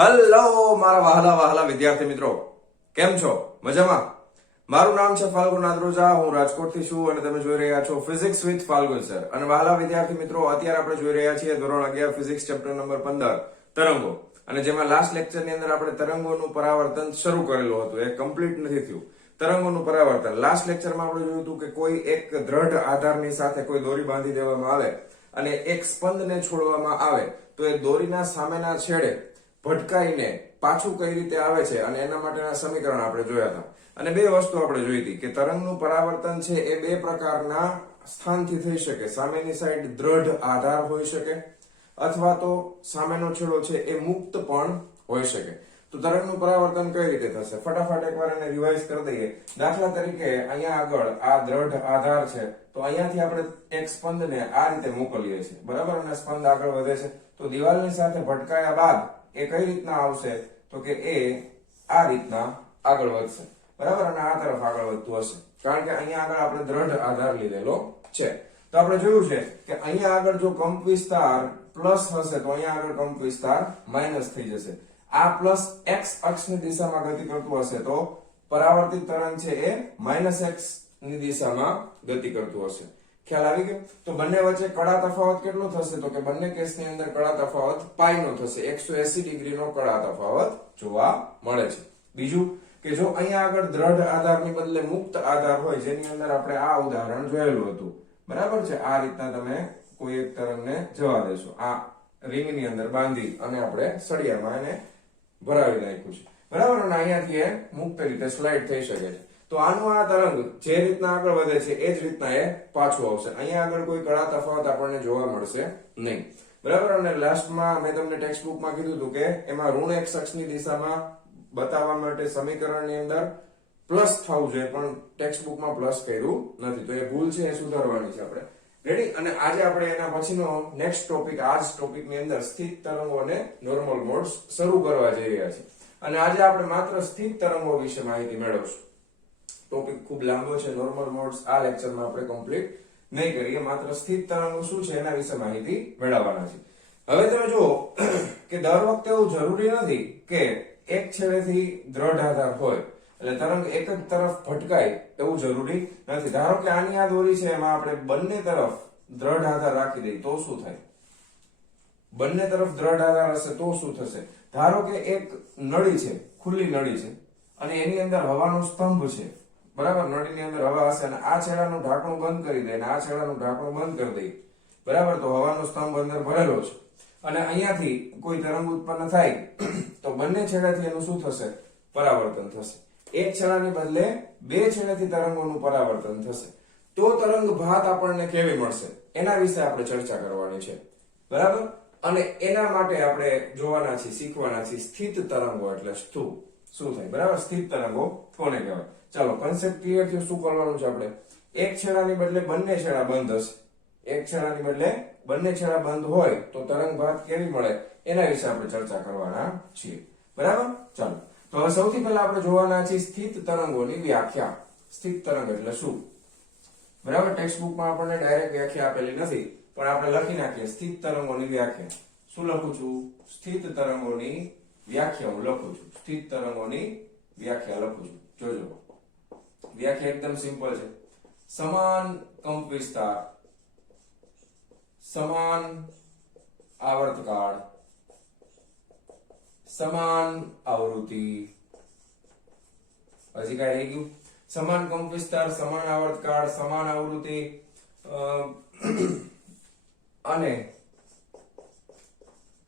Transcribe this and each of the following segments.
Hello મારા વહાલા વહાલા વિદ્યાર્થી મિત્રો, કેમ છો? મજામાં? મારું નામ છે ફાલ્ગુન નાદરોજા, હું રાજકોટથી છું અને તમે જોઈ રહ્યા છો ફિઝિક્સ વિથ ફાલ્ગુન સર. અને વહાલા વિદ્યાર્થી મિત્રો, અત્યારે આપણે જોઈ રહ્યા છીએ ધોરણ 11 ફિઝિક્સ ચેપ્ટર નંબર 15 તરંગો. અને જેમાં લાસ્ટ લેક્ચરની અંદર આપણે તરંગોનું પરાવર્તન શરૂ કરેલું હતું, એ કમ્પ્લીટ નથી થયું. તરંગોનું પરાવર્તન લાસ્ટ લેક્ચરમાં આપણે જોયું હતું કે કોઈ એક દ્રઢ આધારની સાથે કોઈ દોરી બાંધી દેવામાં આવે અને એક સ્પંદને છોડવામાં આવે તો એ દોરીના સામેના છેડે ભટકાઈને પાછું કઈ રીતે આવે છે અને એના માટેના સમીકરણ આપણે જોયા હતા. અને બે વસ્તુ આપણે જોઈ હતી કે તરંગનું પરાવર્તન છે એ બે પ્રકારના સ્થાનથી થઈ શકે. સામેની સાઈડ દ્રઢ આધાર હોઈ શકે અથવા તો સામેનો છેડો છે એ મુક્ત પણ હોઈ શકે. તો તરંગનું પરાવર્તન કઈ રીતે થશે? ફટાફટ એકવાર એને રિવાઇઝ કરી દઈએ. દાખલા તરીકે અહીંયા આગળ આ દ્રઢ આધાર છે, તો અહીંયાથી આપણે એક સ્પંદને આ રીતે મોકલીએ છીએ, બરાબર? અને સ્પંદ આગળ વધે છે તો દિવાલની સાથે ભટકાયા બાદ એ કઈ રીતના આવશે? તો કે એ આ રીતના આગળ વધશે, બરાબર? અને આ તરફ આગળ વધતું હશે, કારણ કે અહીંયા આગળ આપણે દ્રઢ આધાર લીધેલો છે. તો આપણે જોયું છે કે અહીંયા આગળ જો કંપ વિસ્તાર પ્લસ હશે તો અહીંયા આગળ કંપ વિસ્તાર માઇનસ થઈ જશે. આ પ્લસ x અક્ષની દિશામાં ગતિ કરતું હશે તો પરાવર્તિત તરંગ છે એ માઇનસ x ની દિશામાં ગતિ કરતું હશે. ખ્યાલ આવી ગયો? તો બંને વચ્ચે કડા તફાવત કેટલો થશે? તો કે બંને કેસની અંદર કડા તફાવત પાઈ નો થશે. 180 ડિગ્રીનો કડા તફાવત જોવા મળે છે. બીજું કે જો અહીંયા આગળ દ્રઢ આધારની બદલે મુક્ત આધાર હોય, જેની અંદર આપણે આ ઉદાહરણ જોયેલું હતું, બરાબર છે? આ રીતના તમે કોઈ એક તરંગને જવા દેશો, આ રિંગની અંદર બાંધી અને આપણે સળિયામાં એને ભરાવી નાખ્યું છે, બરાબર? અને અહીંયાથી એ મુક્ત રીતે સ્લાઇડ થઈ શકે છે. તો આનું આ તરંગ જે રીતના આગળ વધે છે એ જ રીતના એ પાછું આવશે. અહીંયા આગળ કોઈ કડા તફાવત આપણને જોવા મળશે નહીં, બરાબર? અને લાસ્ટમાં મેં તમને ટેક્સ્ટ બુકમાં કીધું હતું કે એમાં ઋણ x અક્ષની દિશામાં બતાવવા માટે સમીકરણની અંદર પ્લસ થવું જોઈએ, પણ ટેક્સ્ટ બુકમાં પ્લસ કર્યું નથી, તો એ ભૂલ છે, એ સુધારવાની છે આપણે. રેડી? અને આજે આપણે એના પછીનો નેક્સ્ટ ટોપિક, આ જ ટોપિકની અંદર સ્થિત તરંગો અને નોર્મલ મોડ્સ શરૂ કરવા જઈ રહ્યા છીએ. અને આજે આપણે માત્ર સ્થિત તરંગો વિશે માહિતી મેળવશું. ટોપિક ખૂબ લાંબો છે, નોર્મલ મોડ્સ આ લેક્ચરમાં આપણે કમ્પ્લીટ નહીં કરીએ, માત્ર સ્થિત તરંગો શું છે એના વિશે માહિતી મેળવવાના છે. હવે તમે જુઓ કે દર વખતે એવું જરૂરી નથી કે એક છેડેથી દ્રઢ આધાર હોય એટલે તરંગ એક જ તરફ ભટકાય, એવું જરૂરી નથી. ધારો કે આની આ દોરી છે, એમાં આપણે બંને તરફ દ્રઢ આધાર રાખી દઈએ તો શું થાય? બંને તરફ દ્રઢ આધાર હશે તો શું થશે? ધારો કે એક નળી છે, ખુલ્લી નળી છે અને એની અંદર હવાનો સ્તંભ છે, બરાબર? નળીની અંદર હવા હશે અને આ છેડાનું ઢાંકણું બંધ કરી દે અને આ છેડાનું ઢાંકણું બંધ કરી દે, બરાબર? તો હવાનો સ્તંભ અંદર ભરેલો છે અને અહીંયાથી કોઈ તરંગ ઉત્પન્ન થાય તો બંને છેડાથી એનું શું થશે? પરાવર્તન થશે. એક છેડાની બદલે બે છેડાથી તરંગોનું પરાવર્તન થશે. તો તરંગ ભાત આપણને કેવી મળશે એના વિશે આપણે ચર્ચા કરવાની છે, બરાબર? અને એના માટે આપણે જોવાના છીએ, શીખવાના છીએ સ્થિત તરંગો એટલે શું થાય, બરાબર? સ્થિત તરંગો કોને કહેવાય? ચાલો, કન્સેપ્ટ ક્લિયર થયો. શું કરવાનું છે આપણે? એક છેડાની બદલે બંને છેડા બંધ હશે. એક છેડાની બદલે બંને છેડા બંધ હોય તો તરંગ ભાત કેવી મળે એના વિશે આપણે ચર્ચા કરવાના છીએ, બરાબર? ચાલો, તો હવે સૌથી પહેલા આપણે જોવાના છીએ સ્થિત તરંગોની વ્યાખ્યા. સ્થિત તરંગ એટલે શું, બરાબર? ટેક્સ્ટ બુકમાં આપણને ડાયરેક્ટ વ્યાખ્યા આપેલી નથી, પણ આપણે લખી નાખીએ સ્થિત તરંગોની વ્યાખ્યા. શું લખું છું? સ્થિત તરંગોની વ્યાખ્યા હું લખું છું. સ્થિત તરંગોની વ્યાખ્યા લખું છું. જોજો, વ્યાખ્યા એકદમ સિમ્પલ છે. સમાન કંપ વિસ્તાર, સમાન આવર્તકાળ, સમાન આવૃત્તિ. હજી કઈ રહી ગયું? સમાન કંપ વિસ્તાર, સમાન આવર્તકાળ, સમાન આવૃત્તિ અને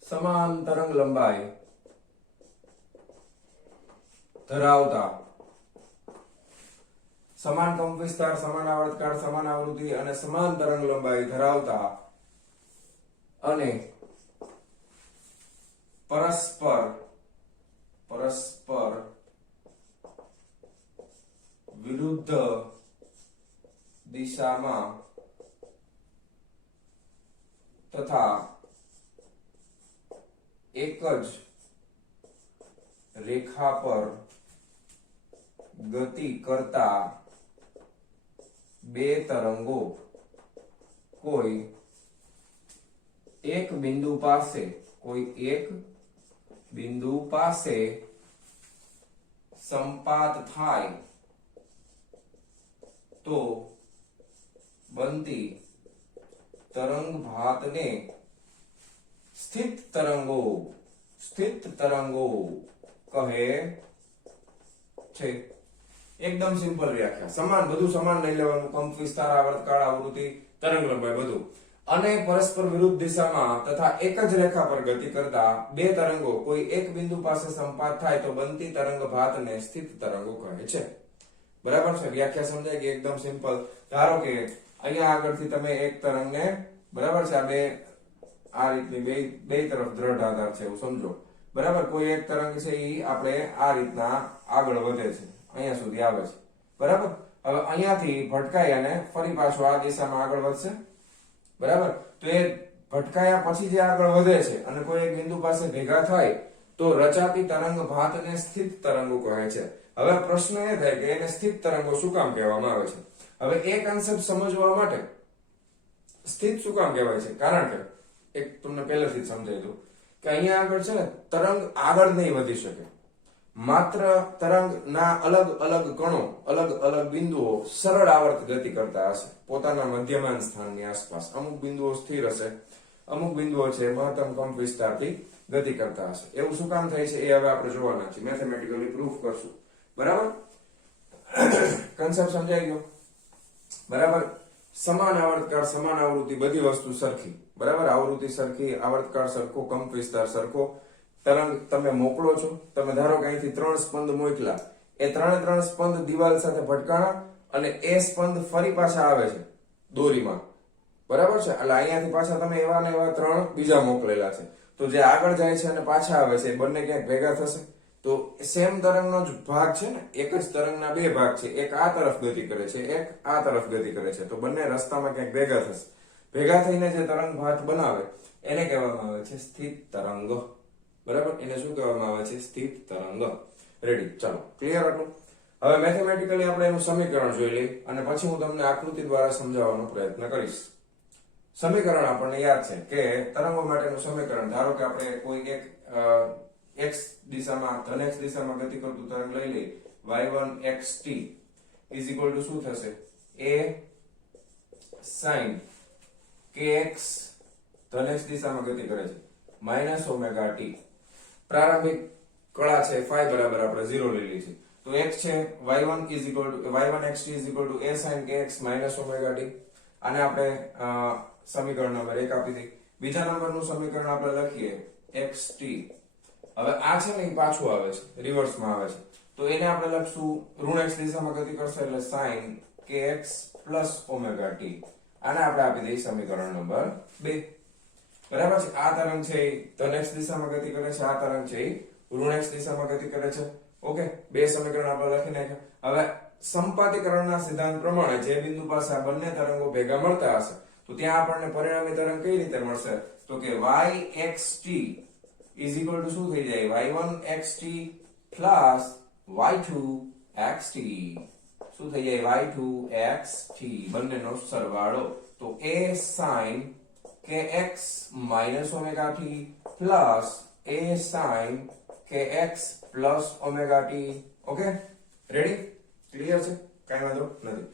સમાન તરંગ લંબાઈ ધરાવતા. સમાન કંપ વિસ્તાર, સમાન આવર્તકાળ, સમાન આવૃત્તિ અને સમાન તરંગ લંબાઈ ધરાવતા અને પરસ્પર વિરુદ્ધ દિશામાં તથા એક જ રેખા પર ગતિ કરતા બે તરંગો કોઈ એક બિંદુ પાસે બિંદુ પાસે સંપાત થાય તો બનતી તરંગ ભાતને સ્થિત તરંગો કહે છે. એકદમ સિમ્પલ વ્યાખ્યા. સમાન, બધું સમાન લઈ લેવાનું. કંપ વિસ્તાર, આવર્તકાળ, આવૃત્તિ, તરંગ લંબાઈ બધું. અને પરસ્પર વિરુદ્ધ દિશામાં તથા એક જ રેખા પર ગતિ કરતા બે તરંગો કોઈ એક બિંદુ પાસે સંપાત થાય તો બનતી તરંગ ભાતને સ્થિત તરંગો કહે છે. બરાબર છે? વ્યાખ્યા સમજાય કે એકદમ સિમ્પલ. ધારો કે અહીંયા આગળથી તમે એક તરંગને, બરાબર છે, આ રીતની બે તરફ દ્રઢ આધાર છે એવું સમજો. બરાબર? કોઈ એક તરંગ છે એ આપણે આ રીતના આગળ વધે છે, અહીંયા સુધી આવે છે. બરાબર? હવે અહીંયાથી ભટકાઈ અને ફરી પાછો આ દિશામાં આગળ વધશે. બરાબર? તો એ ભટકાયા પછી જે આગળ વધે છે અને કોઈ એક બિંદુ પાસે ભેગા થાય તો રચાતી તરંગ ભાતને સ્થિત તરંગો કહે છે. હવે પ્રશ્ન એ થાય કે એને સ્થિત તરંગો શું કામ કહેવામાં આવે છે? હવે એ કન્સેપ્ટ સમજવા માટે સ્થિત શું કામ કહેવાય છે? કારણ કે એક તમને પહેલેથી જ સમજાવી દઉં કે અહીંયા આગળ છે ને તરંગ આગળ નહીં વધી શકે. માત્ર તરંગના અલગ અલગ કણો, અલગ અલગ બિંદુઓ સરળ આવર્ત ગતિ કરતા હશે પોતાના મધ્યમાન સ્થાનની આસપાસ. અમુક બિંદુઓ સ્થિર હશે, અમુક બિંદુઓ છે મહત્તમ કંપ વિસ્તારથી ગતિ કરતા હશે. એવું શું કામ થાય છે એ હવે આપણે જોવાના છે, મેથેમેટિકલી પ્રૂફ કરશું. બરાબર? કન્સેપ્ટ સમજાઈ ગયો? બરાબર? સમાન આવર્તકાળ, સમાન આવૃત્તિ, બધી વસ્તુ સરખી. બરાબર? આવૃત્તિ સરખી, આવર્તકાળ સરખો, કંપ વિસ્તાર સરખો. તરંગ તમે મોકલો છો, તમે ધારો કે અહીંથી 3 સ્પંદ મોકલા, એ 3 સ્પંદ દિવાલ સાથે ભટકાણા અને એ સ્પંદ ફરી પાછા આવે છે દોરીમાં. બરાબર છે? એટલે અહીંયાથી પાછા તમે એવા ને એવા 3 બીજા મોકલેલા છે. તો જે આગળ જાય છે અને પાછા આવે છે એ બંને ક્યાંક ભેગા થશે. તો સેમ તરંગનો જ ભાગ છે ને, એક જ તરંગના બે ભાગ છે, એક આ તરફ ગતિ કરે છે, એક આ તરફ ગતિ કરે છે. તો બંને રસ્તામાં ક્યાંક ભેગા થશે. ભેગા થઈને જે તરંગ ભાત બનાવે એને કહેવામાં આવે છે સ્થિત તરંગ. બરાબર? એને શું કહેવામાં આવે છે? સ્થિત તરંગ. રેડી? ચાલો, ક્લિયર આટલું? હવે મેથેમેટિકલી આપણે એનું સમીકરણ જોઈ લઈએ અને પછી હું તમને આકૃતિ દ્વારા સમજાવવાનો પ્રયત્ન કરીશ. સમીકરણ આપણને યાદ છે કે તરંગો માટેનું સમીકરણ, ધારો કે આપણે કોઈ એક x દિશામાં, ધન x દિશામાં ગતિ કરતું તરંગ લઈ લઈએ, y1xt ઇઝ ઇક્વલ ટુ શું થશે? a sin kx, ધન x દિશામાં ગતિ કરે છે, માઇનસ ઓમેગા ટી. પ્રારંભિક કળા છે phi બરાબર આપણે 0 લઈ લીધી છે. તો x છે y1xt is equal to a sin kx minus omega T. આને આપણે સમીકરણ નંબર 1 આપી દઈએ. બીજા નંબરનું સમીકરણ આપણે લખીએ xt. હવે આ છે ને એ પાછું આવે છે, રિવર્સમાં આવે છે. તો એને આપણે લખશું ઋણ x દિશામાં ગતિ કરશે એટલે sin kx plus omega T. આને આપણે આપી દઈએ સમીકરણ નંબર 2. બરાબર છે? આ તરંગ છે એ ધન x દિશામાં ગતિ કરે છે, આ તરંગ છે એ ઋણ x દિશામાં ગતિ કરે છે. ઓકે, બે સમીકરણ આપણે લખી નાખ્યા. હવે સંપાતીકરણના સિદ્ધાંત પ્રમાણે જે બિંદુ પાસે આ બંને તરંગો ભેગા મળતા હશે તો ત્યાં આપણને પરિણામી તરંગ કઈ રીતે મળશે? તો કે yxt ઇઝ ઇક્વલ ટુ શું થઈ જાય? y1xt plus y2xt. શું થઈ જાય? y2xt બંનેનો સરવાળો. તો a sin kx minus omega t plus a sin kx plus omega t. Okay, ready? Clear છે? કાઈ વાંધો નથી.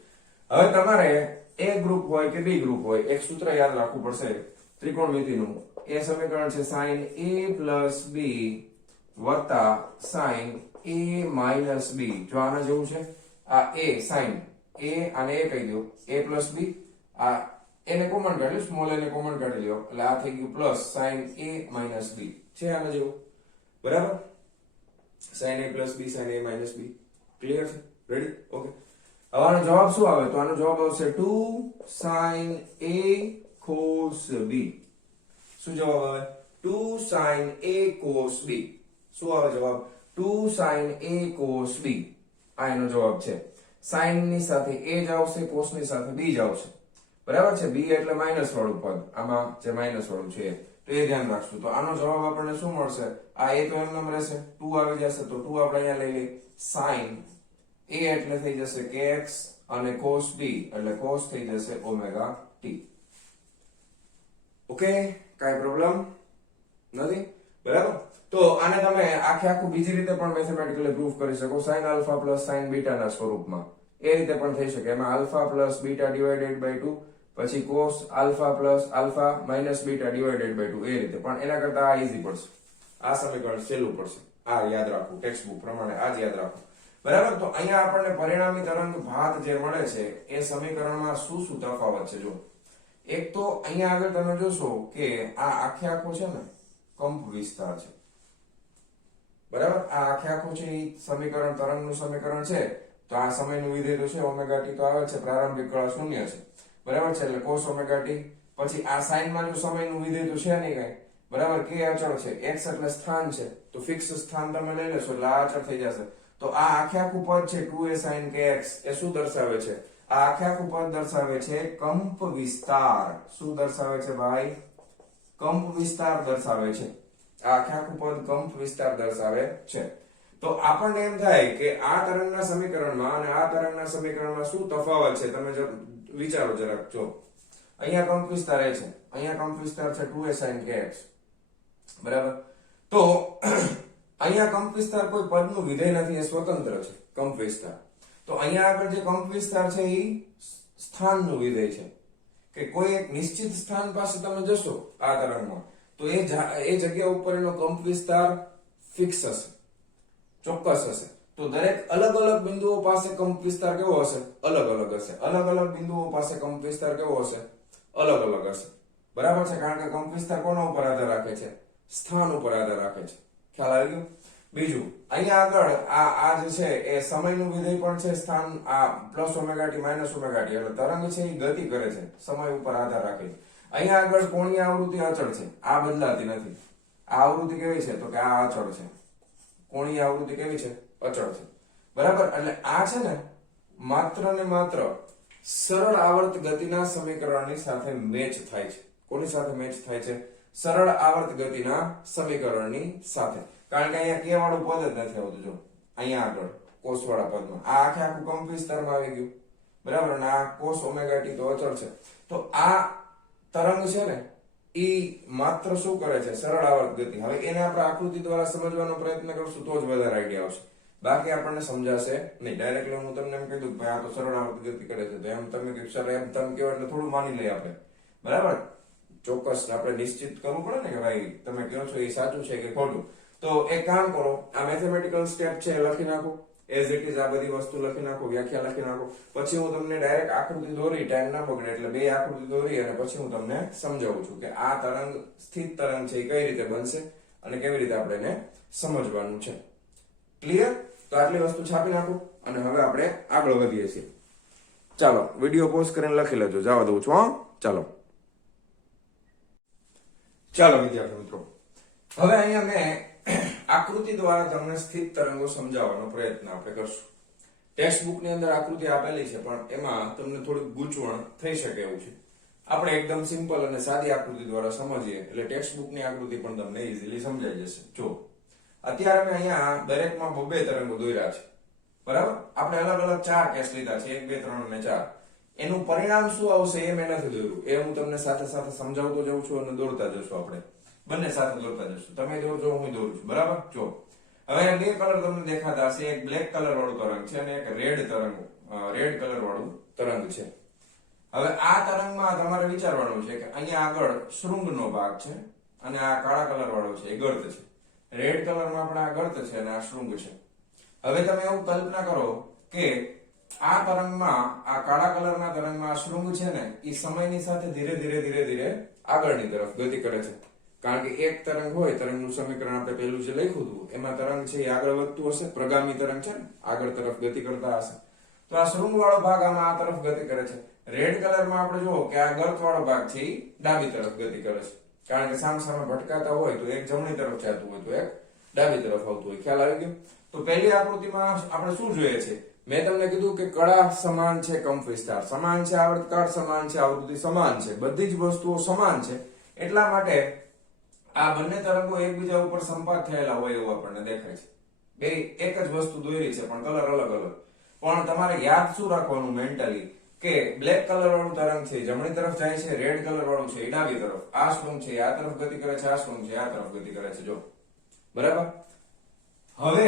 હવે તમારે એ ગ્રુપ હોય કે બી ગ્રુપ હોય, એક સૂત્ર યાદ રાખવું પડશે ત્રિકોણમિતિનું. એ સમીકરણ છે sin a plus b વત્તા sin a minus b. જો આના જેવું છે, આ a sin a અને a કહી દો, a plus b, આ એને કોમન કાઢી, સ્મોલ એને કોમન કાઢી લ્યો એટલે આ થઈ ગયું plus sin a minus b. છે આના જેવું? બરાબર? sin a plus b sin a minus b. Clear છે? રેડી? ઓકે. હવે આનો જવાબ શું આવે? તો આનો જવાબ આવશે 2 sin a cos b. શું જવાબ આવે? 2 sin a cos b. શું આવે જવાબ? 2 sin a cos b. આ એનો જવાબ છે. sin ની સાથે a જ આવશે, cos ની સાથે b જ આવશે. બરાબર છે? b એટલે માઈનસ વાળું પદ, આમાં જે માઈનસ વાળું છે તો એ ધ્યાન રાખશું. તો આનો જવાબ આપણને શું મળશે? આ a તો એમ રહેશે, 2 આવી જશે તો 2 આપણે અહીંયા લઈ લઈએ. sin a એટલે થઈ જશે kx અને cos b એટલે cos થઈ જશે ઓમેગા t. ઓકે, કાઈ પ્રોબ્લેમ નથી? બરાબર? તો આને તમે આખે આખું બીજી રીતે પણ મેથેમેટિકલી પ્રૂફ કરી શકો, sin alpha plus sin beta ના સ્વરૂપમાં. એ રીતે પણ થઈ શકે. એમાં alpha plus beta divided by 2, પછી cos alpha plus alpha minus beta divided by 2, એ રીતે. પણ એના કરતા આ ઈઝી પડશે, આ સમીકરણ સહેલું પડશે. આ યાદ રાખવું, ટેક્સ્ટ બુક પ્રમાણે આ જ યાદ રાખવું, બરાબર. તો અહીંયા આપણને પરિણામી તરંગ ભાત જે મળે છે એ સમીકરણમાં શું શું તફાવત છે જો. એક તો અહીંયા આગળ તમે જોશો કે આ આખે આખો છે ને કંપ વિસ્તાર છે, બરાબર. આ આખે આખું છે એ સમીકરણ તરંગનું સમીકરણ છે. તો આ સમયનું વિધેય તો છે ઓમેગા ટી તો આવે છે, પ્રારંભિક કળ 0 છે, બરાબર છે, એટલે cos ઓમેગા ટી. પછી આ sin માં જો સમયનું વિધેય તો છે નહીં કઈ, બરાબર. કે અચળ છે, x એટલે સ્થાન છે, તો ફિક્સ સ્થાન તમે લઈ લેશો એટલે આ અચળ થઈ જશે. તો આ આખે આખું પદ છે 2a sin kx એ શું દર્શાવે છે? આ આખે આખું પદ દર્શાવે છે કંપ વિસ્તાર. શું દર્શાવે છે ભાઈ? કંપ વિસ્તાર દર્શાવે છે. આ આખે આખું પદ કંપ વિસ્તાર દર્શાવે છે. તો આપણને એમ થાય કે આ તરંગના સમીકરણમાં અને આ તરંગના સમીકરણમાં શું તફાવત છે, તમે વિચારો જરાક. જો અહીંયા કંપ વિસ્તાર એ છે, અહીંયા કંપ વિસ્તાર છે 2a sin kx, બરાબર. તો અહીંયા કંપ વિસ્તાર કોઈ પદનું વિધેય નથી, એ સ્વતંત્ર છે કંપ વિસ્તાર. તો અહીંયા આગળ જે કંપ વિસ્તાર છે એ સ્થાનનું વિધેય છે, કે કોઈ એક નિશ્ચિત સ્થાન પાસે તમે જશો આ તરંગમાં તો એ જગ્યા ઉપર એનો કંપ વિસ્તાર ફિક્સ હશે, ચોક્કસ હશે. તો દરેક અલગ અલગ બિંદુઓ પાસે કંપ વિસ્તાર કેવો હશે? અલગ અલગ હશે. અલગ અલગ બિંદુઓ પાસે કંપ વિસ્તાર કેવો હશે? અલગ અલગ હશે, બરાબર છે. કારણ કે કંપ વિસ્તાર કોના ઉપર આધાર રાખે છે? સ્થાન ઉપર આધાર રાખે છે. ખ્યાલ આવી ગયો? બીજું અહીંયા આગળ આ જે છે એ સમયનું વિધેય પણ છે સ્થાન, આ plus omega T minus omega T, એટલે તરંગ છે એ ગતિ કરે છે, સમય ઉપર આધાર રાખે છે. અહીંયા આગળ કોણીય આવૃત્તિ અચળ છે, આ બદલાતી નથી. આ આવૃત્તિ કેવી છે? તો કે આ અચળ છે. કોણીય આવૃત્તિ કેવી છે? અચળ છે, બરાબર. એટલે આ છે ને માત્ર ને માત્ર સરળ આવર્ત ગતિના સમીકરણની સાથે મેચ થાય છે. કોની સાથે મેચ થાય છે? સરળ આવર્ત ગતિના સમીકરણની સાથે. કારણ કે અહીંયા કે વાળું પદ જ નથી આવતું. જો અહીંયા આગળ કોસ વાળા પદમાં આ આખે આખું કંપ વિસ્તારમાં આવી ગયું, બરાબર. અને આ કોસ ઓમેગા ટી તો અચળ છે. તો આ તરંગ છે ને ઈ માત્ર શું કરે છે? સરળ આવર્ત ગતિ. હવે એને આપણે આકૃતિ દ્વારા સમજવાનો પ્રયત્ન કરશું તો જ વધારે આઈડિયા આવશે, બાકી આપણને સમજાશે નહીં. ડાયરેક્ટલી હું તમને એમ કીધું કે ભાઈ આ તો સરળ આવર્ત ગતિ કરે છે, તો એમ તમે કહો સર એમ તમે કહો એટલે થોડું માની લઈએ આપણે, બરાબર. ચોક્કસ આપણે નિશ્ચિત કરવું પડે ને કે ભાઈ તમે કહો છો એ સાચું છે કે ખોટું. તો એક કામ કરો, આ મેથેમેટિકલ સ્ટેપ છે લખી નાખો, એઝ ઇટ ઇઝ આ બધી વસ્તુ લખી નાખો, વ્યાખ્યા લખી નાખો. પછી હું તમને ડાયરેક્ટ આકૃતિ દોરી, ટાઈમ ના બગડે એટલે બે આકૃતિ દોરી અને પછી હું તમને સમજાવું છું કે આ તરંગ સ્થિત તરંગ છે એ કઈ રીતે બનશે અને કેવી રીતે આપણે એને સમજવાનું છે. ક્લિયર? તો આટલી વસ્તુ છાપી નાખો અને હવે આપણે આગળ વધીએ છીએ. ચાલો વિડીયો પોઝ કરીને લખી લેજો, જવા દઉં છું. ચાલો ચાલો વિદ્યાર્થી મિત્રો, હવે અહીંયા મેં આકૃતિ દ્વારા તમને સ્થિત તરંગો સમજાવવાનો પ્રયત્ન આપણે કરશું. ટેક્સ્ટ બુક ની અંદર આકૃતિ આપેલી છે પણ એમાં તમને થોડીક ગૂંચવણ થઈ શકે એવું છે. આપણે એકદમ સિમ્પલ અને સાદી આકૃતિ દ્વારા સમજીએ એટલે ટેક્સ્ટ બુક ની આકૃતિ પણ તમને ઈઝીલી સમજાઈ જશે. જો અત્યારે મેં અહીંયા દરેકમાં બબ્બે તરંગો દોર્યા છે, બરાબર. આપણે અલગ અલગ 4 કેસ લીધા છે, 1 2 3 અને 4. એનું પરિણામ શું આવશે એ મેં નથી દોર્યું, એ હું તમને સાથે સાથે સમજાવતો જાઉં છું અને દોરતા જશું. આપણે બંને સાથે દોરતા જશું, તમે દોરજો હું દોરું છું, બરાબર. જો હવે બે કલર તમને દેખાતા હશે, એક બ્લેક કલર વાળું તરંગ છે અને એક રેડ કલર વાળું તરંગ છે. હવે આ તરંગમાં તમારે વિચારવાનું છે કે અહીંયા આગળ શૃંગનો ભાગ છે અને આ કાળા કલર વાળો છે એ ગર્ત છે. રેડ કલરમાં પણ આ ગર્ત છે અને આ શૃંગ છે. હવે તમે એવું કલ્પના કરો કે આ તરંગમાં, આ કાળા કલરના તરંગમાં આ શૃંગ છે ને એ સમયની સાથે ધીરે ધીરે આગળની તરફ ગતિ કરે છે. કારણ કે એક તરંગ હોય, તરંગનું સમીકરણ આપણે પહેલું જે લખ્યું હતું એમાં તરંગ છે એ આગળ વધતું હશે, પ્રગામી તરંગ છે ને આગળ તરફ ગતિ કરતા હશે. તો આ શૃંગ વાળો ભાગ આમાં આ તરફ ગતિ કરે છે. રેડ કલરમાં આપણે જુઓ કે આ ગર્ત વાળો ભાગ છે એ ડાબી તરફ ગતિ કરે છે. કારણ કે સામે ભટકાતા હોય તો એક જમણી તરફ જતું હોય તો એક ડાબી તરફ આવતું હોય. ખ્યાલ આવી ગયો? તો પહેલી આકૃતિમાં આપણે શું જોઈએ છે? મેં તમને કીધું કે કળા સમાન છે, કંપ વિસ્તાર સમાન છે, આવર્તકાળ સમાન છે, આવૃત્તિ સમાન છે, બધી જ વસ્તુઓ સમાન છે. એટલા માટે આ બંને તરંગો એકબીજા ઉપર સંપાત થયેલા હોય એવું આપણને દેખાય છે. બે એક જ વસ્તુ દોરી છે પણ કલર અલગ અલગ. પણ તમારે યાદ શું રાખવાનું મેન્ટલી કે બ્લેક કલર વાળું તરંગ છે જમણી તરફ જાય છે, રેડ કલર વાળું છે એ ડાબી તરફ, આ શૃંગ છે આ તરફ ગતિ કરે છે, આ શૃંગ છે આ તરફ ગતિ કરે છે. જો બરાબર. હવે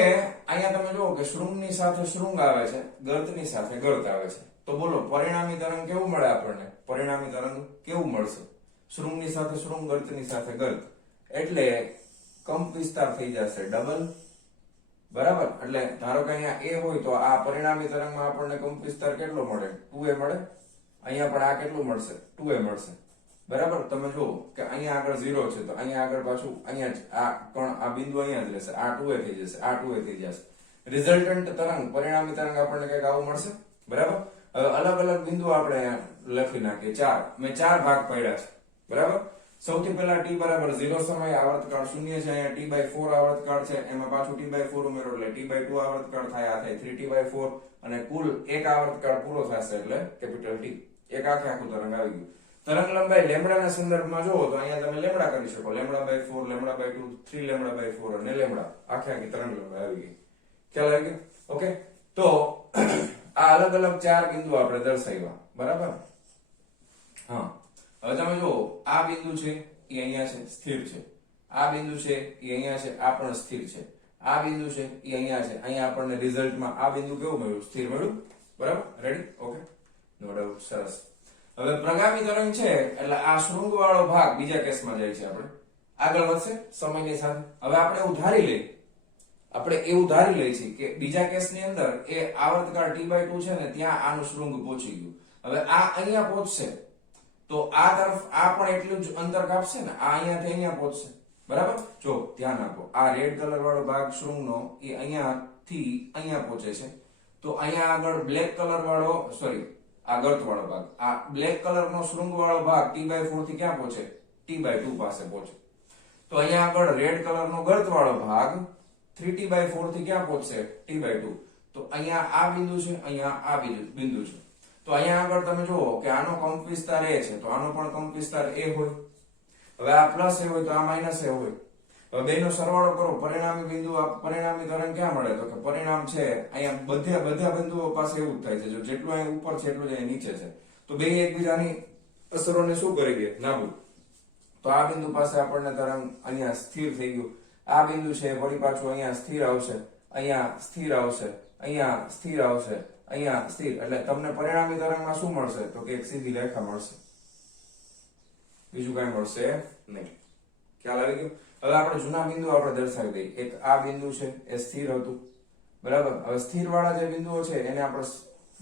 અહીંયા તમે જુઓ કે શૃંગની સાથે શૃંગ આવે છે, ગર્તની સાથે ગર્ત આવે છે. તો બોલો પરિણામી તરંગ કેવું મળે આપણને? પરિણામી તરંગ કેવું મળશે? શૃંગની સાથે શૃંગ, ગર્તની સાથે ગર્ત, એટલે કંપ વિસ્તાર થઈ જશે ડબલ. બરાબર. એટલે ધારો કે અહીંયા a હોય તો આ પરિણામી તરંગમાં આપણને કંપ વિસ્તાર કેટલો મળે? 2a મળે. અહીંયા પણ આ કેટલું મળશે? 2a મળશે. બરાબર. તમે જુઓ કે અહીંયા આગળ 0 છે તો અહીંયા આગળ પાછું અહીંયા જ આ કણ, આ બિંદુ અહીંયા જ રહેશે. આ 2a થઈ જશે, આ 2a થઈ જશે. રિઝલ્ટન્ટ તરંગ, પરિણામી તરંગ આપણને કંઈક આવું મળશે. બરાબર. હવે અલગ અલગ બિંદુ આપણે અહીંયા લખી નાખીએ. 4 મેં 4 ભાગ પાડ્યા છે. બરાબર. સૌથી પહેલા t બરાબર 0 સમય, આવર્તકાળ 0 છે. અહીંયા t/4 આવર્તકાળ છે, એમાં પાછું t/4 ઉમેરો એટલે t/2 આવર્તકાળ થાય. આ થાય 3t/4 અને કુલ એક આવર્તકાળ પૂરો થશે એટલે કેપિટલ T. એક આખું તરંગ આવી ગયું. તરંગ લંબાઈ લેમ્બડાના સંદર્ભમાં જોવો તો અહીંયા તમે લેમ્બડા કરી શકો. λ/4, λ/2, 3λ/4 અને લેમ્બડા આખી તરંગ લંબાઈ આવી ગઈ. ખ્યાલ આવી ગયો? ઓકે. તો આ અલગ અલગ 4 બિંદુ આપણે દર્શાવ્યા. બરાબર. હા, હવે તમે જુઓ આ બિંદુ છે એ અહીંયા છે, સ્થિર છે. આ બિંદુ છે એ અહીંયા છે, આ પણ સ્થિર છે. આ બિંદુ છે એ અહીંયા છે. અહીંયા આપણને રિઝલ્ટમાં આ બિંદુ કેવું મળ્યું? સ્થિર મળ્યું. બરાબર. રેડી? Okay, no doubt. સરસ. હવે પ્રગામી તરંગ છે એટલે આ શૃંગ વાળો ભાગ બીજા કેસમાં જાય છે. આપણે આગળ વધશે સમયની સાથે. હવે આપણે એવું ધારી લઈએ છીએ કે બીજા કેસની અંદર એ આવર્તકાળ t/2 છે ને ત્યાં આનું શૃંગ પહોંચી ગયું. હવે આ અહીંયા પહોંચશે તો આ તરફ આ પણ એટલું જ અંતર કાપશે ને. આ અહીંયાથી અહીંયા પહોંચશે. બરાબર. જો ધ્યાન આપો, આ રેડ કલર વાળો ભાગ શૃંગનો એ અહીંયાથી અહીંયા પહોંચે છે. તો અહીંયા આગળ બ્લેક કલર વાળો, સોરી, આ ગર્ત વાળો ભાગ, આ બ્લેક કલર નો શૃંગ વાળો ભાગ t/4 થી ક્યાં પહોંચે? t/2 પાસે પહોંચે. તો અહીંયા આગળ રેડ કલર નો ગર્ત વાળો ભાગ 3t/4 થી ક્યાં પહોંચશે? t/2. તો અહીંયા આ બિંદુ છે, અહીંયા આ બિંદુ છે. તો અહીંયા આગળ તમે જુઓ કે આનો કંપ વિસ્તાર a છે તો આનો પણ કંપ વિસ્તાર a હોય. હવે આ પ્લસ a હોય તો આ માઇનસ a હોય. હવે બેનો સરવાળો કરો, પરિણામી બિંદુ, પરિણામી તરંગ ક્યાં મળે? તો કે પરિણામ છે અહીંયા બધા બિંદુઓ પાસે એવું જ થાય છે. જો જેટલું અહીં ઉપર છે એટલું જ અહીં નીચે છે. તો બે એકબીજાની અસરોને શું કરી દે? નાબૂદ. તો આ બિંદુ પાસે આપણને તરંગ અહીંયા સ્થિર થઈ ગયું. આ બિંદુ છે વળી પાછું અહીંયા સ્થિર આવશે, અહીંયા સ્થિર આવશે, અહીંયા સ્થિર આવશે, અહીંયા સ્થિર. એટલે તમને પરિણામી તરંગમાં શું મળશે? તો કે એક સીધી રેખા મળશે, બીજું કઈ મળશે નહીં. ખ્યાલ આવી ગયો? હવે આપણે જૂના બિંદુ આપણે દર્શાવી દઈએ. એક આ બિંદુ છે એ સ્થિર હતું. બરાબર. હવે સ્થિર વાળા જે બિંદુઓ છે એને આપણે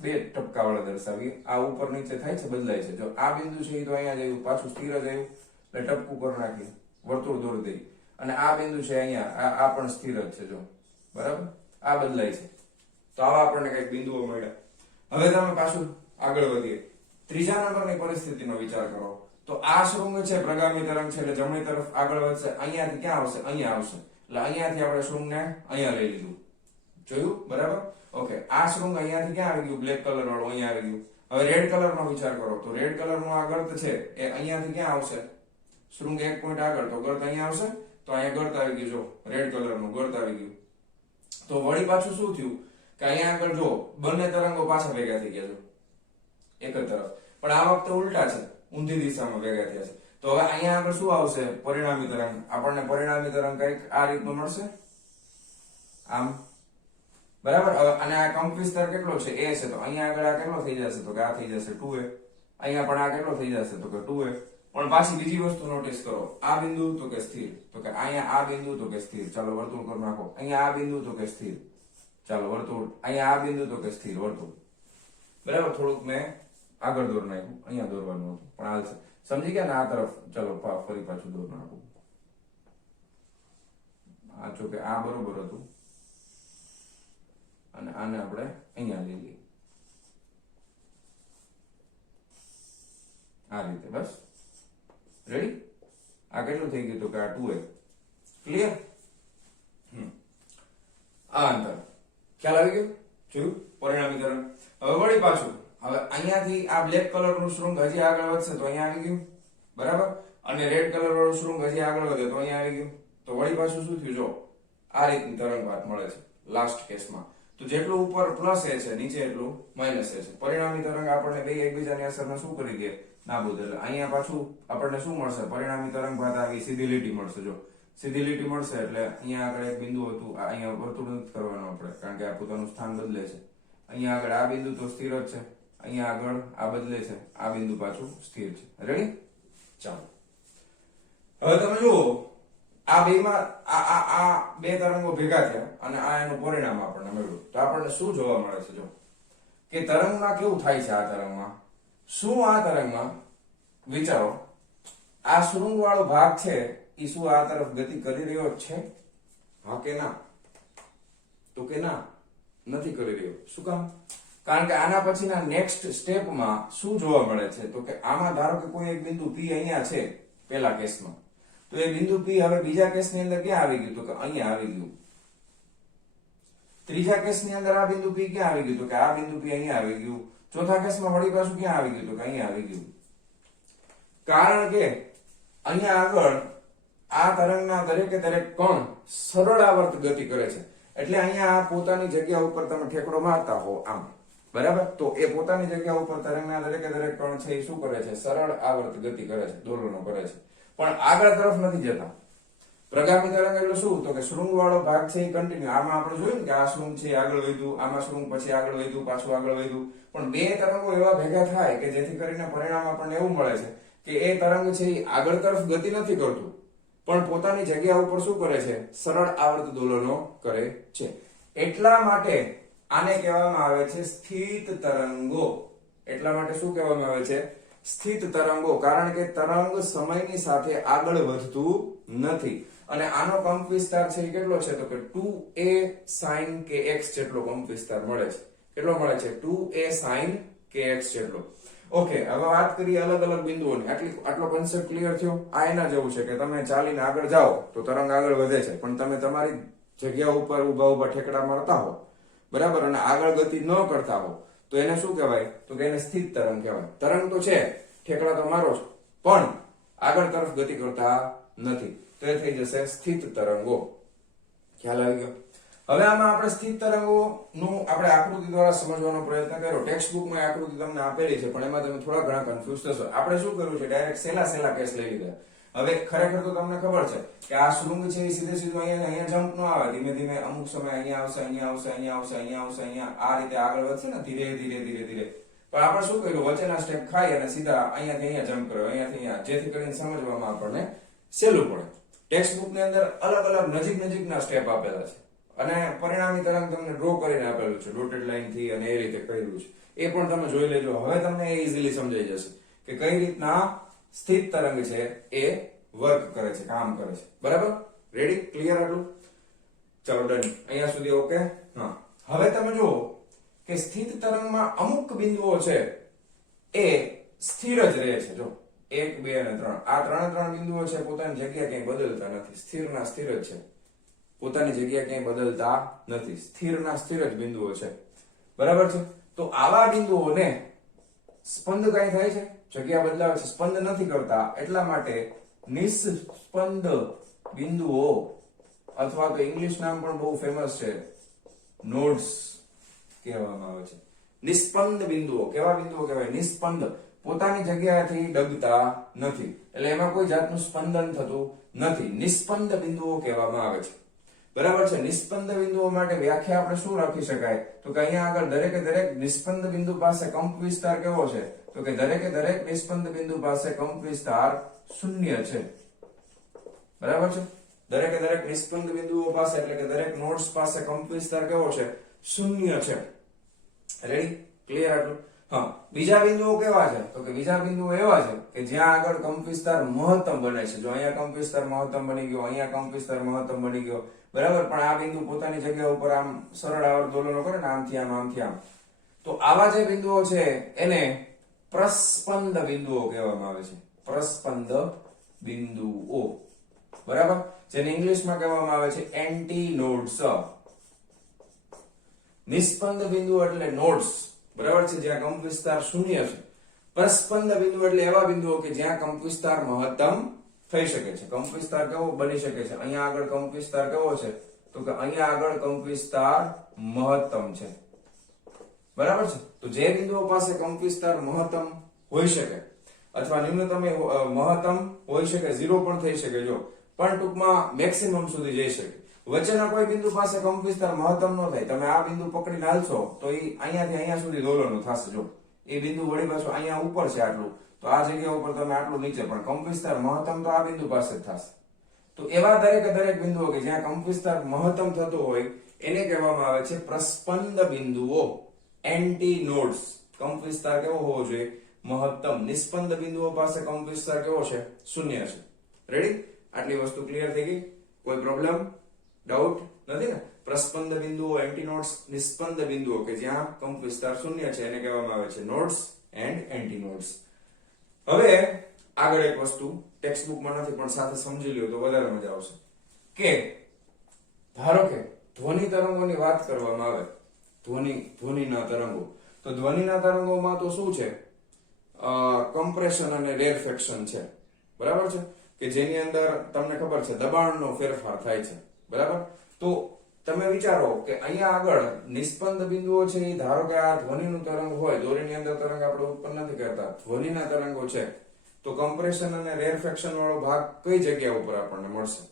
બે ટપકા વાળા દર્શાવીએ. આ ઉપર નીચે થાય છે, બદલાય છે. જો આ બિંદુ છે એ તો અહીંયા જયું, પાછું સ્થિર જ આવ્યું એટલે ટપકું કરી નાખીએ, વર્તુળ દોરી દઈએ. અને આ બિંદુ છે અહીંયા, આ પણ સ્થિર જ છે. જો બરાબર, આ બદલાય છે. તો આવા આપણને કઈક બિંદુઓ મળ્યા. હવે તમે પાછું આગળ વધીએ. ત્રીજા નંબરની પરિસ્થિતિનો વિચાર કરો. તો આ શૃંગ છે પ્રગામી તરંગ છે એટલે જમણી તરફ આગળ વધશે. અહીંયાથી ક્યાં આવશે? અહીંયા આવશે. એટલે અહીંયાથી આપણે શૃંગને અહીંયા લઈ લીધું. જોયું? બરાબર. ઓકે. આ શૃંગ અહીંયાથી ક્યાં આવી ગયું? બ્લેક કલર વાળું અહીંયા આવી ગયું. હવે રેડ કલર નો વિચાર કરો. તો રેડ કલર નો આ ગર્ત છે એ અહીંયાથી ક્યાં આવશે? શૃંગ એક પોઈન્ટ આગળ, તો ગર્ત અહીંયા આવશે. તો અહીંયા ગર્ત આવી ગયું. જો રેડ કલર નું ગર્ત આવી ગયું. તો વળી પાછું શું થયું કે અહીંયા આગળ જો બંને તરંગો પાછા ભેગા થઈ ગયા. જો એક જ તરફ, પણ આ વખતે ઉલટા છે, ઊંધી દિશામાં ભેગા થયા છે. તો હવે અહીંયા આગળ શું આવશે? પરિણામી તરંગ. આપણને પરિણામી તરંગ કઈક આ રીતનું મળશે, આમ. બરાબર. હવે અને આ કંપ વિસ્તાર કેટલો છે? a છે. તો અહીંયા આગળ આ કેટલો થઈ જશે? તો કે આ થઈ જશે 2a. અહીંયા પણ આ કેટલો થઈ જશે? તો કે 2a. પણ પાછી બીજી વસ્તુ નોટિસ કરો. આ બિંદુ તો કે સ્થિર, તો કે અહીંયા આ બિંદુ તો કે સ્થિર. ચાલો વર્તુળ કરી નાખો. અહીંયા આ બિંદુ તો કે સ્થિર. ચાલો વર્તુળ. અહીંયા આ બિંદુ તો કે સ્થિર. વર્તુળ. બરાબર. થોડુંક મેં આગળ દોર નાખ્યું, અહીંયા દોરવાનું હતું પણ હાલશે. સમજી ગયા ને? આ તરફ ચલો ફરી પાછું દોર નાખું. આ જો કે આ બરોબર હતું અને આને આપણે અહીંયા લઈ લઈએ આ રીતે. બસ રેડી. આ કેટલું થઈ ગયું? તો કે આ 2a. ક્લિયર? આ અંતર ખ્યાલ આવી ગયો? જોયું? પરિણામી તરંગ. હવે વળી પાછું, હવે અહીંયાથી આ બ્લેક કલર નું શૃંગ હજી આગળ વધશે તો અહીંયા આવી ગયું. બરાબર. અને રેડ કલર વાળું શૃંગ હજી આગળ વધે તો અહીંયા આવી ગયું. તો વળી પાછું શું થયું? જો આ રીતની તરંગ વાત મળે છે લાસ્ટ કેસમાં. તો જેટલું ઉપર પ્લસ a છે નીચે એટલું માઇનસ a છે. પરિણામી તરંગ આપણને બે એકબીજાની અસરને શું કરી દે? નાબૂદ. એટલે અહીંયા પાછું આપણને શું મળશે? પરિણામી તરંગ ભાત આવી સીધી લીટી મળશે. જો સીધી લીટી મળશે એટલે અહીંયા આગળ એક બિંદુ હતું, અહીંયા વર્તુળ નથી કરવાનું આપણે કારણ કે આ પોતાનું સ્થાન બદલે છે. અહીંયા આગળ આ બિંદુ તો સ્થિર જ છે, અહીંયા આગળ આ બદલે છે, આ બિંદુ પાછું સ્થિર છે. રેડી? ચાલો હવે તમે જુઓ આ બેમાં આ બે તરંગો ભેગા થયા અને આ એનું પરિણામ આપણને મળ્યું. તો આપણને શું જોવા મળે છે? જો કે તરંગમાં કેવું થાય છે. આ તરંગમાં શું, આ તરંગમાં વિચારો આ શૃંગ વાળો ભાગ છે એ શું આ તરફ ગતિ કરી રહ્યો છે? હા કે ના? તો કે ના, નથી કરી રહ્યો. શું કામ? કારણ કે આના પછીના નેક્સ્ટ સ્ટેપમાં શું જોવા મળે છે? તો કે આમાં ધારો કે કોઈ એક બિંદુ P અહીંયા છે પેલા કેસમાં, તો એ બિંદુ P હવે બીજા કેસની અંદર ક્યાં આવી ગયું? તો કે અહીંયા આવી ગયું. ત્રીજા કેસની અંદર આ બિંદુ P ક્યાં આવી ગયું? તો કે આ બિંદુ P અહીંયા આવી ગયું. ચોથા કેસમાં વળી પાછું ક્યાં આવી ગયું? તો કે અહીંયા આવી ગયું. કારણ કે અહીંયા આગળ આ તરંગના દરેકે દરેક કણ સરળ આવર્ત ગતિ કરે છે. એટલે અહીંયા આ પોતાની જગ્યા ઉપર તમે ઠેકડો મારતા હો આમ, બરાબર? તો એ પોતાની જગ્યા ઉપર તરંગના દરેકે દરેક કણ છે એ શું કરે છે? સરળ આવર્ત ગતિ કરે છે, દોલનો કરે છે, પણ આગળ તરફ નથી જતા. પ્રગામી તરંગ એટલે શું? તો કે શૃંગ વાળો ભાગ છે એ કન્ટિન્યુ. આમાં આપણે જોયું કે આ શૃંગ છે આગળ વધ્યું, આમાં શૃંગ પછી આગળ વધ્યું, પાછું આગળ વધ્યું, પણ બે તરંગો એવા ભેગા થાય કે જેથી કરીને પરિણામ આપણને એવું મળે છે કે એ તરંગ છે એ આગળ તરફ ગતિ નથી કરતું, પણ પોતાની જગ્યા ઉપર શું કરે છે? સરળ આવર્ત દોલનો કરે છે. એટલા માટે આને કહેવામાં આવે છે સ્થિત તરંગો. એટલા માટે શું કહેવામાં આવે છે? સ્થિત તરંગો. કારણ કે તરંગ સમયની સાથે આગળ વધતું નથી. અને આનો કંપ વિસ્તાર છે એ કેટલો છે? તો કે 2a sin kx જેટલો કંપ વિસ્તાર મળે છે. કેટલો મળે છે? 2a sin kx જેટલો. ઓકે, હવે વાત કરીએ અલગ અલગ બિંદુઓની. આટલો કોન્સેપ્ટ ક્લિયર થયો? આ એના જેવું છે કે તમે ચાલીને આગળ જાઓ તો તરંગ આગળ વધે છે, પણ તમે તમારી જગ્યા ઉપર ઉભા ઠેકડા મારતા હો, બરાબર, અને આગળ ગતિ ન કરતા હો, તો એને શું કહેવાય? તો કે એને સ્થિત તરંગ કહેવાય. તરંગ તો છે, ઠેકડા તો મારો છો, પણ આગળ તરફ ગતિ કરતા નથી, તો એ થઈ જશે સ્થિત તરંગો. ખ્યાલ આવી ગયો? હવે આમાં આપણે સ્થિત તરંગોનું આપણે આકૃતિ દ્વારા સમજવાનો પ્રયત્ન કર્યો. ટેક્સ્ટ બુકમાં આકૃતિ તમને આપેલી છે, પણ એમાં તમે થોડા ઘણા કન્ફ્યુઝ થશો. આપણે શું કર્યું છે? ડાયરેક્ટ સેલા કેસ લઈ લીધા. હવે ખરેખર તો તમને ખબર છે કે આ શૃંગ છે એ સીધે સીધું અહીંયા જમ્પ ન આવે, ધીમે ધીમે અમુક સમય અહીંયા આવશે, અહીંયા આવશે, અહીંયા આવશે, અહીંયા આવશે, અહીંયા આ રીતે આગળ વધશે ને ધીરે ધીરે ધીરે ધીરે. પણ આપણે શું કર્યું? વચ્ચેના સ્ટેપ ખાઈ અને સીધા અહીંયાથી અહીંયા જમ્પ કર્યો, અહીંયાથી અહીંયા, જેથી કરીને સમજવામાં આપણને સહેલું પડે. ટેક્સ્ટ બુક ની અંદર અલગ અલગ નજીકના સ્ટેપ આપેલા છે અને પરિણામી તરંગ તમને ડ્રો કરીને આપેલું છે, ડોટેડ લાઈન થી, અને એ રીતે કર્યું છે. એ પણ તમે જોઈ લેજો. હવે તમને એ ઈઝીલી સમજાઈ જશે કે કઈ રીતના સ્થિત તરંગ છે એ વર્ક કરે છે, કામ કરે છે. બરાબર? રેડી? ક્લિયર આટલું? ચલો ડન. અહીંયા સુધી ઓકે? હા. હવે તમે જુઓ કે સ્થિત તરંગમાં અમુક બિંદુઓ છે એ સ્થિર જ રહે છે. જો 1, 2 અને 3, આ ત્રણ બિંદુઓ છે પોતાની જગ્યા ક્યાંય બદલતા નથી, સ્થિરના સ્થિર જ છે, પોતાની જગ્યા ક્યાંય બદલતા નથી, સ્થિરના સ્થિર જ બિંદુઓ છે. બરાબર છે? તો આવા બિંદુઓને સ્પંદ કઈ થાય છે? જગ્યા બદલાવે છે, સ્પંદ નથી કરતા. એટલા માટે નિસ્પંદ બિંદુઓ, અથવા તો ઇંગ્લિશ નામ પણ બહુ ફેમસ છે, નોડ્સ કહેવામાં આવે છે. નિસ્પંદ બિંદુઓ. કેવા બિંદુઓ કહેવાય? નિસ્પંદ. પોતાની જગ્યાએથી ડગતા નથી, એટલે એમાં કોઈ જાતનું સ્પંદન થતું નથી. નિસ્પંદ બિંદુઓ કહેવામાં આવે છે. બરાબર છે? નિસ્પંદ બિંદુઓ માટે વ્યાખ્યા આપણે શું રાખી શકાય? તો કે અહીંયા આગળ દરેકે દરેક નિસ્પંદ બિંદુ પાસે કંપ વિસ્તાર કેવો છે? તો કે દરેકે દરેક નિસ્પંદ બિંદુ પાસે કંપ વિસ્તાર 0 છે. બરાબર છે? દરેકે દરેક નિસ્પંદ બિંદુઓ પાસે, એટલે કે દરેક નોડ્સ પાસે કંપ વિસ્તાર કેવો છે? 0 છે. રેડી? ક્લિયર આટલું? હા. બીજા બિંદુઓ કેવા છે? તો કે બીજા બિંદુઓ એવા છે કે જ્યાં આગળ કંપ વિસ્તાર મહત્તમ બને છે. જો અહીંયા કંપ વિસ્તાર મહત્તમ બની ગયો, અહીંયા કંપ વિસ્તાર મહત્તમ બની ગયો, બરાબર, પણ આ બિંદુ પોતાની જગ્યા ઉપર આમ સરળ આવર્ત દોલનો કરે ને, આમથી આમ, આમથી આમ, તો આવા જે બિંદુઓ છે એને પ્રસ્પંદ બિંદુઓ કહેવામાં આવે છે. પ્રસ્પંદ બિંદુઓ. બરાબર? જેને ઇંગ્લિશમાં કહેવામાં આવે છે એન્ટી નોડ્સ. નિસ્પંદ બિંદુ એટલે નોડ્સ, બરાબર છે, જ્યાં કંપ વિસ્તાર 0 છે. પ્રસ્પંદ બિંદુ એટલે એવા બિંદુઓ કે જ્યાં કંપ વિસ્તાર મહત્તમ થઈ શકે છે. કંપ વિસ્તાર કેવો બની શકે છે? અહીંયા આગળ કંપ વિસ્તાર કેવો છે? તો કે અહીંયા આગળ કંપ વિસ્તાર મહત્તમ છે. બરાબર છે? તો જે બિંદુઓ પાસે કંપ વિસ્તાર મહત્તમ હોઈ શકે અથવા ન્યૂનતમ મહત્તમ હોઈ શકે, 0 પણ થઈ શકે. જો પણ ટૂંકમાં મેક્સિમમ સુધી જઈ શકે. વચ્ચેના કોઈ બિંદુ પાસે કંપ વિસ્તાર મહત્તમ ન થાય. તમે આ બિંદુ પકડીને હાલશો તો એ અહીંયાથી અહીંયા સુધી દોલનો થશે. જો એ બિંદુ વળી પાછું અહીંયા ઉપર છે આટલું, તો આ જગ્યા ઉપર તમે આટલું નીચે, પણ કંપ વિસ્તાર મહત્તમ તો આ બિંદુ પાસે જ થશે. તો એવા દરેક બિંદુઓ કે જ્યાં કંપ વિસ્તાર મહત્તમ થતો હોય એને કહેવામાં આવે છે પ્રસ્પંદ બિંદુઓ, એન્ટી નોડ્સ. કંપ વિસ્તાર કેવો હોવો જોઈએ? મહત્તમ. નિસ્પંદ બિંદુઓ પાસે કંપ વિસ્તાર કેવો છે? શૂન્ય છે. રેડી? આટલી વસ્તુ ક્લિયર થઈ ગઈ? કોઈ પ્રોબ્લેમ, ડાઉટ નથી ને? પ્રસ્પંદ બિંદુઓ, એન્ટી નોડ્સ, નિસ્પંદ બિંદુઓ કે જ્યાં કંપ વિસ્તાર શૂન્ય છે એને કહેવામાં આવે છે નોડ્સ એન્ડ એન્ટી નોડ્સ. હવે આગળ એક વસ્તુ ટેક્સ્ટ બુકમાં નથી પણ સાથે સમજી લ્યો તો વધારે મજા આવશે. કે ધારો કે ધ્વનિ તરંગોની વાત કરવામાં આવે, ધ્વનિના તરંગો, તો ધ્વનિના તરંગોમાં તો શું છે? કમ્પ્રેશન અને રેરફેક્શન છે. બરાબર છે? કે જેની અંદર તમને ખબર છે દબાણનો ફેરફાર થાય છે. બરાબર? તો તમે વિચારો કે અહીંયા આગળ નિસ્પંદ બિંદુઓ છે, એ ધારો કે આ ધ્વનિનું તરંગ હોય, દોરીની અંદર તરંગ આપણે ઉત્પન્ન નથી કરતા, ધ્વનિના તરંગો છે, તો કમ્પ્રેશન અને રેરફેક્શન વાળો ભાગ કઈ જગ્યા ઉપર આપણને મળશે?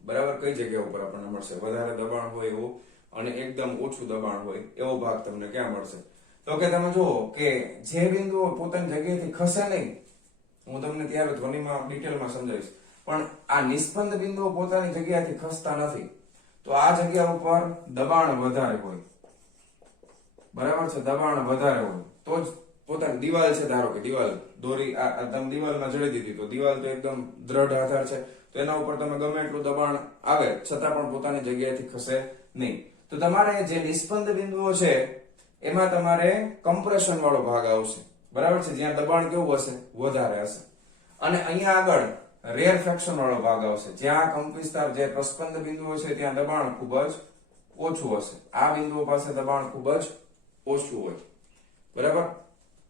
બરાબર, કઈ જગ્યા ઉપર આપણને મળશે? વધારે દબાણ હોય એવો અને એકદમ ઓછું દબાણ હોય એવો ભાગ તમને ક્યાં મળશે? તો કે તમે જુઓ કે જે બિંદુઓ પોતાની જગ્યાએથી ખસે નહીં, હું તમને ત્યારે ધ્વનિમાં ડિટેલમાં સમજાવીશ, પણ આ નિસ્પંદ બિંદુઓ પોતાની જગ્યાએથી ખસતા નથી, તો આ જગ્યા ઉપર દબાણ વધારે હોય. બરાબર છે? દબાણ વધારે હોય તો જ પોતાની દિવાલ છે, ધારો કે દિવાલ દોરી તમે દિવાલમાં જડી દીધી, તો દિવાલ તો એકદમ દ્રઢ આધાર છે, તો એના ઉપર તમે ગમે એટલું દબાણ આવે છતાં પણ પોતાની જગ્યાએથી ખસે નહીં. તો તમારે જે નિસ્પંદ બિંદુઓ છે એમાં તમારે કમ્પ્રેશન વાળો ભાગ આવશે. બરાબર છે? જ્યાં દબાણ કેવું હશે? વધારે હશે. અને અહીંયા આગળ રેરફેક્શન વાળો ભાગ આવશે, જ્યાં કંપ વિસ્તાર, જે પ્રસ્પંદ બિંદુઓ છે ત્યાં દબાણ ખૂબ જ ઓછું હશે. આ બિંદુઓ પાસે દબાણ ખૂબ જ ઓછું હોય. બરાબર?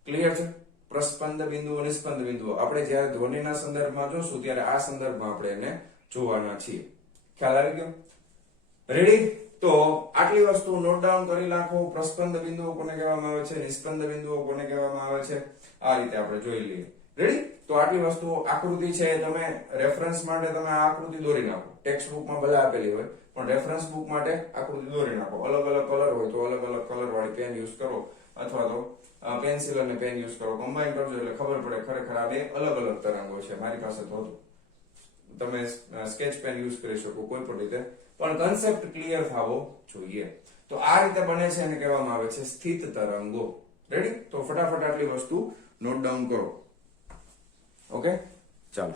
ક્લિયર છે? પ્રસ્પંદ બિંદુઓ, નિસ્પંદ બિંદુઓ આપણે જ્યારે ધ્વનિના સંદર્ભમાં જોશું ત્યારે આ સંદર્ભમાં આપણે એને જોવાના છીએ. ખ્યાલ આવી ગયો? રેડી? તો આટલી વસ્તુ નોટ ડાઉન કરી નાખો. પ્રસ્પંદ બિંદુઓ કોને કહેવામાં આવે છે? નિસ્પંદ બિંદુઓ કોને કહેવામાં આવે છે? આ રીતે આપણે જોઈ લઈએ. રેડી? તો આટલી વસ્તુ આકૃતિ છે, તમે રેફરન્સ માટે તમે આ આકૃતિ દોરી નાખો. ટેક્સ્ટ બુકમાં ભલે આપેલી હોય પણ રેફરન્સ બુક માટે આકૃતિ દોરી નાખો. અલગ અલગ કલર હોય તો અલગ અલગ કલર વાળી પેન યુઝ કરો, અથવા તો પેન્સિલ અને પેન યુઝ કરો. કમ્બાઈન કરજો એટલે ખબર પડે ખરેખર આ બે અલગ અલગ તરંગો છે. મારી પાસે તો તમે સ્કેચ પેન યુઝ કરી શકો કોઈ પણ રીતે, પણ કન્સેપ્ટ ક્લિયર થવો જોઈએ. તો આ રીતે બને છે એને કહેવામાં આવે છે સ્થિત તરંગો. રેડી? તો ફટાફટ આટલી વસ્તુ નોટ ડાઉન કરો. ઓકે, ચાલો.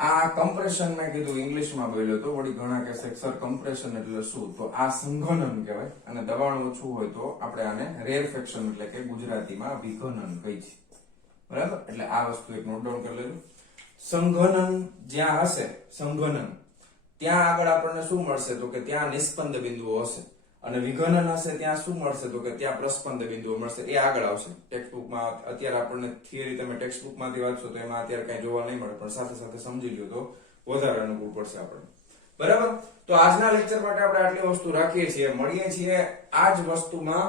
આ કમ્પ્રેશન મેં કીધું ઇંગ્લિશમાં બોલ્યો તો, વળી ઘણા કહેશે સર કમ્પ્રેશન એટલે શું? તો આ સંઘનન કહેવાય, અને દબાણ ઓછું હોય તો આપણે આને રેરફેક્શન એટલે કે ગુજરાતીમાં વિઘનન કહી છે. બરાબર? એટલે આ વસ્તુ એક નોટ ડાઉન કરી લેજો. સંઘનન જ્યાં હશે, સંઘનન ત્યાં આગળ આપણને શું મળશે? તો કે ત્યાં નિસ્પંદ બિંદુઓ હશે. અને વિઘનન હશે ત્યાં શું મળશે? તો કે ત્યાં પ્રસ્પંદ બિંદુઓ મળશે. એ આગળ આવશે ટેક્સ્ટ બુકમાં. અત્યારે આપણને થિયરી તમે ટેક્સ્ટ બુકમાંથી વાંચશો તો એમાં અત્યારે કઈ જોવા નહીં મળે, પણ સાથે સાથે સમજી લ્યો તો વધારે અનુકૂળ પડશે આપણને. બરાબર? તો આજના લેક્ચર માટે આપણે આટલી વસ્તુ રાખીએ છીએ. મળીએ છીએ આ જ વસ્તુમાં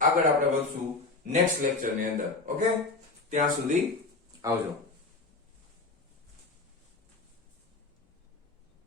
આગળ આપણે વધશું નેક્સ્ટ લેક્ચરની અંદર. ઓકે, ત્યાં સુધી આવજો.